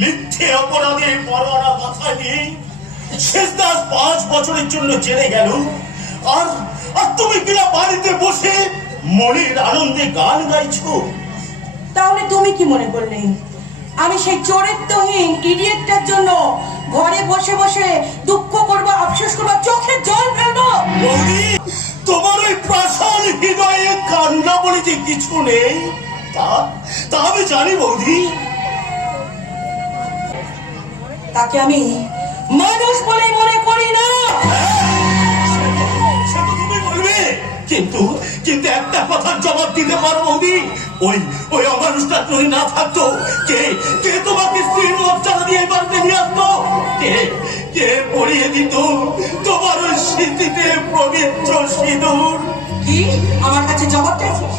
মিথ্যে অপরাধে পরোয়ানা কথা নেই, শেষদাস 5 বছরের জন্য জেলে গেল, আর আর তুমি কিনা বাড়িতে বসে মনের আনন্দে গান গাইছো। তাহলে তুমি কি মনে করলে আমি সেই চরিত্রহীন ইডিয়েটটার জন্য ঘরে বসে বসে দুঃখ করবো, আফসোস করবো, চোখে জল ফেলবো? বৌদি, তোমার ওই প্রাসাদ হৃদয়ে কান্না বলিতে কিছু নেই, তা আমি জানি বৌদি। তাকে আমি মানুষ বলে মনে করি না। সে তো তুমি বলবে, কিন্তু কিন্তু একটা কথার জবাব দিতে পারো বৌদি, ওই অমানুষটা যদি না থাকতো, কে কে তোমাকে স্ত্রীর লজ্জা দিয়ে বাড়িতে নিয়ে আসতো? কে পরিয়ে দিত তোমার ওই স্মৃতিতে পবিত্র সিঁদুর? কি আমার কাছে জবাব চাইছিস?